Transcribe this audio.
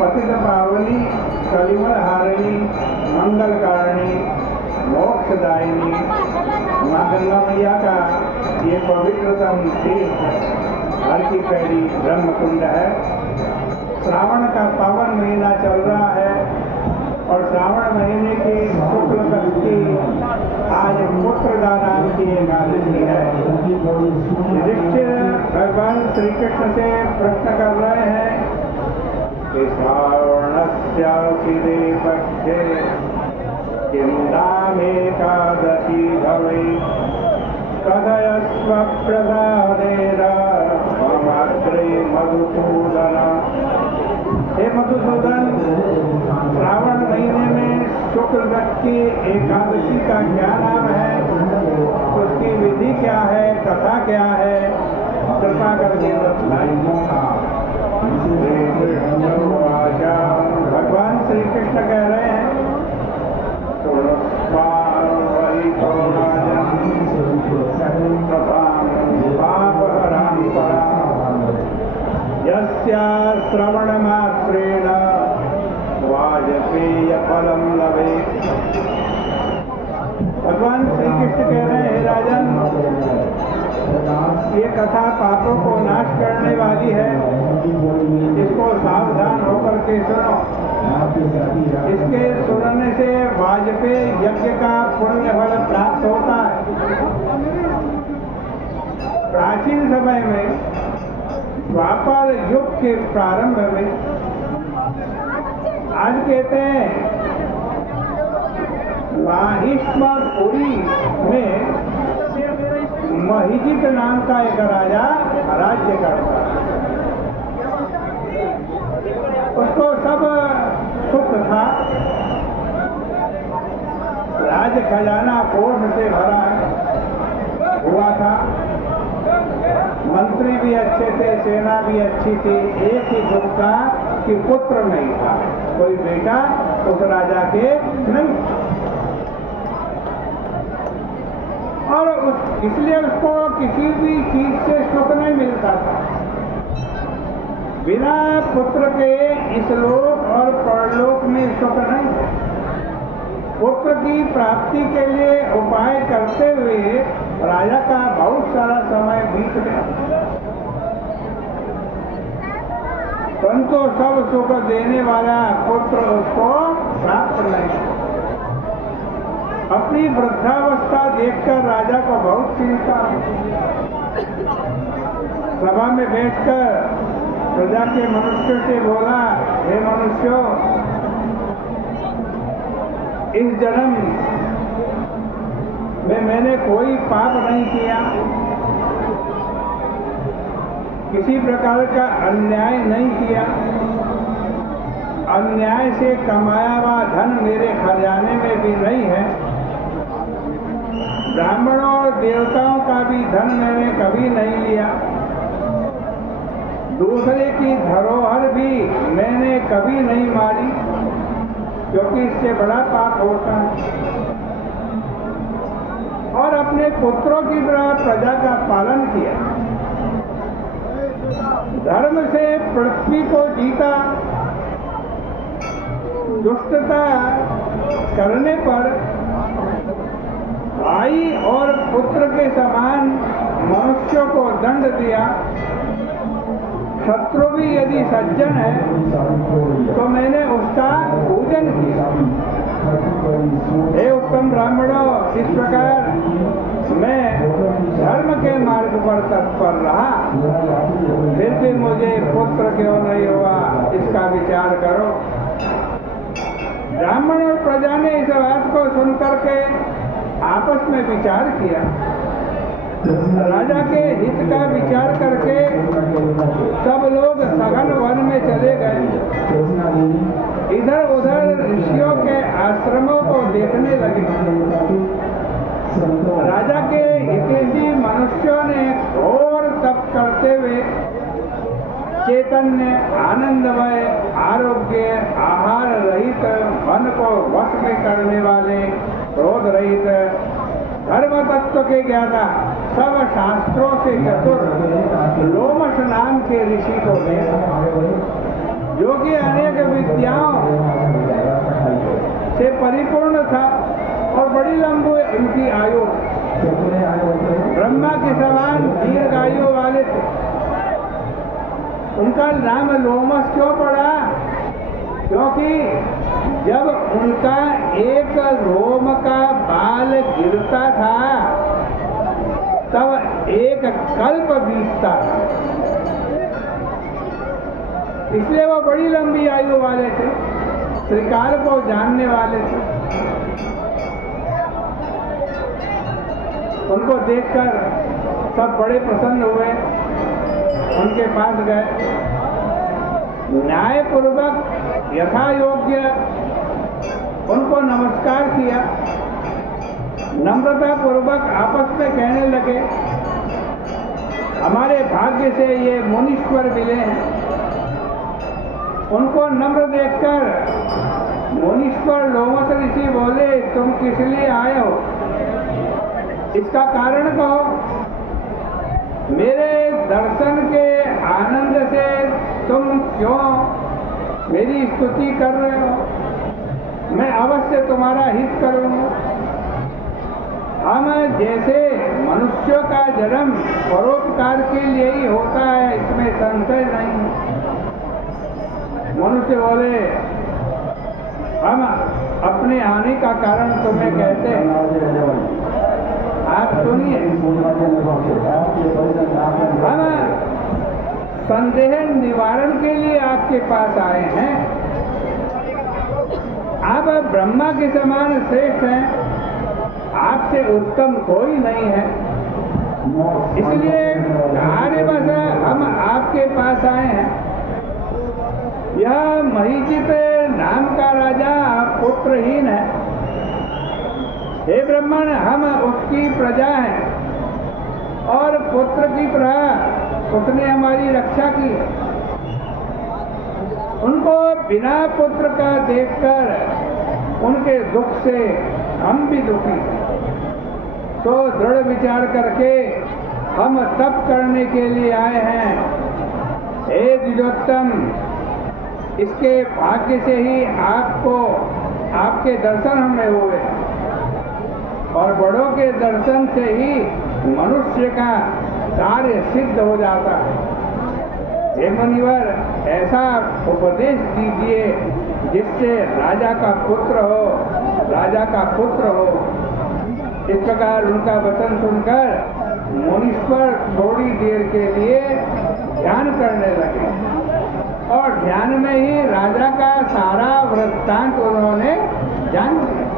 पतित पावनी कलिमल हारिणी मंगलकारिणी मोक्षदायिनी माँ गंगा मैया का ये पवित्रतम तीर्थ हर की पैड़ी ब्रह्मकुंड है। श्रावण का पावन महीना चल रहा है और श्रावण महीने की शुक्ल पक्ष की आज पुत्रदा नाम की एकादशी है। युधिष्ठिर भगवान श्री कृष्ण से प्रश्न कर रहे हैं कि श्रावणस्यासिदे पक्षे किं नामेकादशी भवेत् कथयस्व प्रसादेन ममाग्रे मधुसूदन। हे मधुसूदन, श्रावण महीने में शुक्ल पक्ष की एकादशी का क्या नाम है, उसकी विधि क्या है, कथा क्या है, कृपा करके बताइए। भगवान श्री कृष्ण कह रहे हैं श्रवण मात्रेण वाजपेय फलम लभेत्। भगवान श्री कृष्ण कह रहे हैं, राजन, ये कथा पापों को नाश करने वाली है, इसको सावधान होकर के सुनो। इसके सुनने से वाजपेय यज्ञ का पुण्य फल प्राप्त होता है। प्राचीन समय में द्वापर युग के प्रारंभ में, आज कहते हैं माहिष्मपुरी में महिजित नाम का एक राजा राज्य करता। उसको सब सुख था, राज खजाना कोष से भरा हुआ था, मंत्री भी अच्छे थे, सेना भी अच्छी थी। एक ही दुख था कि पुत्र नहीं था, कोई बेटा उस राजा के नहीं। और इसलिए उसको किसी भी चीज से सुख नहीं मिलता था। बिना पुत्र के इस लोक और परलोक में सुख नहीं है। पुत्र की प्राप्ति के लिए उपाय करते हुए राजा का बहुत सारा समय बीत गया, परंतु सब सुख देने वाला पुत्र उसको प्राप्त नहीं। अपनी वृद्धावस्था देखकर राजा को बहुत चिंता। सभा में बैठकर प्रजा के मनुष्य से बोला, हे मनुष्यों, इस जन्म में मैंने कोई पाप नहीं किया, किसी प्रकार का अन्याय नहीं किया, अन्याय से कमाया हुआ धन मेरे खजाने में भी नहीं है, ब्राह्मणों और देवताओं का भी धन मैंने कभी नहीं लिया, दूसरे की धरोहर भी मैंने कभी नहीं मारी, क्योंकि इससे बड़ा पाप होता है। और अपने पुत्रों की तरह प्रजा का पालन किया, धर्म से पृथ्वी को जीता, दुष्टता करने पर भाई और पुत्र के समान मनुष्यों को दंड दिया। शत्रु भी यदि सज्जन है तो मैंने उसका पूजन किया। हे उत्तम ब्राह्मणों, इस प्रकार मैं धर्म के मार्ग पर तत्पर रहा, फिर भी मुझे पुत्र क्यों नहीं हुआ, इसका विचार करो। ब्राह्मण और प्रजा ने इस बात को सुनकर के आपस में विचार किया। राजा के हित का विचार करके सब लोग सघन वन में चले गए। इधर उधर ऋषियों के आश्रमों को देखने लगे। राजा के हितैषी मनुष्यों ने घोर तप करते हुए चैतन्य, आनंदमय, आरोग्य, आहार रहित, मन को वश में करने वाले, क्रोध रहित, धर्म तत्व के ज्ञाता, सब शास्त्रों से चतुर लोमश नाम के ऋषि को देखा, जो कि अनेक पूर्ण था और बड़ी लंबी उनकी आयु, ब्रह्मा के समान दीर्घायु वाले थे। उनका नाम लोमस क्यों पड़ा? क्योंकि जब उनका एक रोम का बाल गिरता था तब एक कल्प बीतता था, इसलिए वो बड़ी लंबी आयु वाले थे, त्रिकाल को जानने वाले थे। उनको देखकर सब बड़े प्रसन्न हुए, उनके पास गए, न्यायपूर्वक यथा योग्य उनको नमस्कार किया, नम्रता पूर्वक आपस में कहने लगे, हमारे भाग्य से ये मुनीश्वर मिले हैं। उनको नम्र देखकर मुनीश्वर लोमस ऋषि बोले, तुम किस लिए आए हो? इसका कारण कहो। मेरे दर्शन के आनंद से तुम क्यों मेरी स्तुति कर रहे हो? मैं अवश्य तुम्हारा हित करूंगा। हम जैसे मनुष्यों का जन्म परोपकार के लिए ही होता है, इसमें संशय नहीं। मनुष्य बोले, हम अपने आने का कारण तुम्हें कहते हैं, आप सुनिए। हम संदेह निवारण के लिए आपके पास आए हैं। आप ब्रह्मा के समान श्रेष्ठ हैं, आपसे उत्तम कोई नहीं है, इसलिए कार्यवश हम आपके पास आए हैं। यह महीचित नाम का राजा पुत्रहीन है। हे ब्राह्मण, हम उसकी प्रजा हैं और पुत्र की तरह उसने हमारी रक्षा की। उनको बिना पुत्र का देखकर उनके दुख से हम भी दुखी, तो दृढ़ विचार करके हम तप करने के लिए आए हैं। हे द्विजोत्तम, इसके भाग्य से ही आपको आपके दर्शन हमें हुए, और बड़ों के दर्शन से ही मनुष्य का कार्य सिद्ध हो जाता है। हे मुनिवर, ऐसा उपदेश दीजिए जिससे राजा का पुत्र हो, राजा का पुत्र हो। इस प्रकार उनका वचन सुनकर मुनीश्वर थोड़ी देर के लिए ध्यान करने लगे, और ध्यान में ही राजा का सारा वृत्तांत उन्होंने जान लिया।